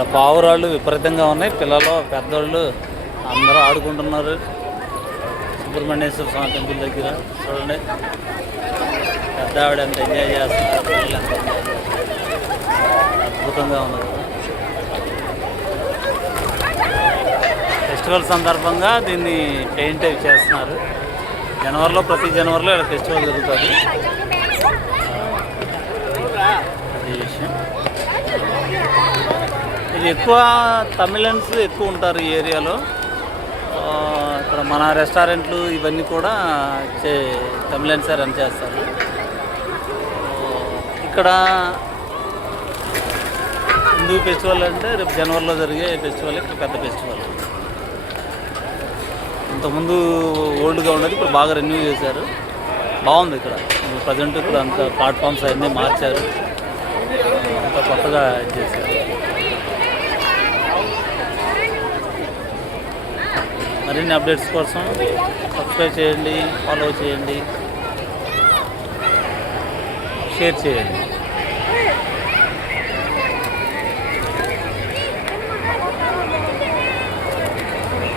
ఇక్కడ పావురాళ్ళు విపరీతంగా ఉన్నాయి. పిల్లలు పెద్దోళ్ళు అందరూ ఆడుకుంటున్నారు. సుబ్రహ్మణ్యేశ్వర స్వామి టెంపుల్ దగ్గర చూడండి, పెద్ద ఆవిడ ఎంత ఎంజాయ్ చేస్తున్నారు, పిల్లలు ఎంత ఎంజాయ్ చేస్తున్నారు. అద్భుతంగా ఉన్నది. ఫెస్టివల్ సందర్భంగా దీన్ని పెయింట్ చేస్తున్నారు. జనవరిలో, ప్రతి జనవరిలో ఇలా ఫెస్టివల్ జరుగుతుంది. అది విషయం. ఇది ఎక్కువ తమిళన్స్ ఎక్కువ ఉంటారు ఈ ఏరియాలో. ఇక్కడ మన రెస్టారెంట్లు ఇవన్నీ కూడా తమిళన్సే రన్ చేస్తారు. ఇక్కడ హిందూ ఫెస్టివల్ అంటే రేపు జనవరిలో జరిగే ఫెస్టివల్ ఇక్కడ పెద్ద ఫెస్టివల్. ఇంతకుముందు ఓల్డ్గా ఉన్నది ఇప్పుడు బాగా రెన్యూ చేశారు. బాగుంది ఇక్కడ. ప్రజెంట్ ఇక్కడ అంత ప్లాట్ఫామ్స్ అన్నీ మార్చారు, అంత కొత్తగా చేశారు. మరిన్ని అప్డేట్స్ కోసం సబ్స్క్రైబ్ చేయండి, ఫాలో చేయండి, షేర్ చేయండి.